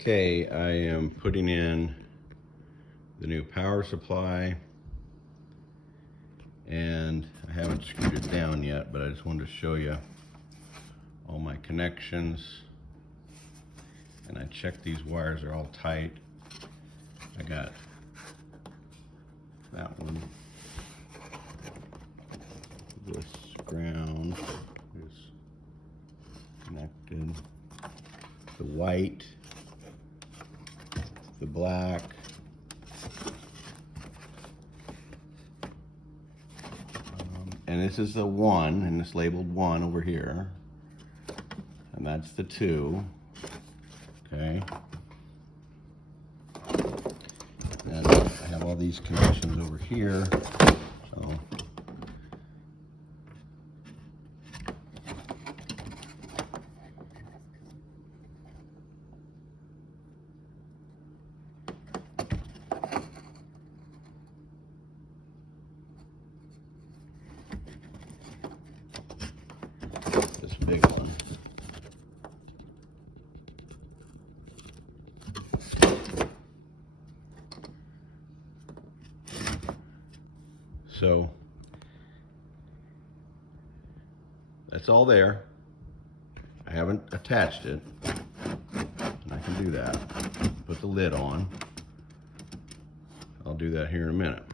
Okay, I am putting in the new power supply, and I haven't screwed it down yet, but I just wanted to show you all my connections. And I checked these wires are all tight. I got that one, this ground is connected, the white, the black, and this is the 1, and it's labeled 1 over here, and that's the 2. Okay. And I have all these connections over here, so this big one. So that's all there. I haven't attached it, and I can do that. Put the lid on. I'll do that here in a minute.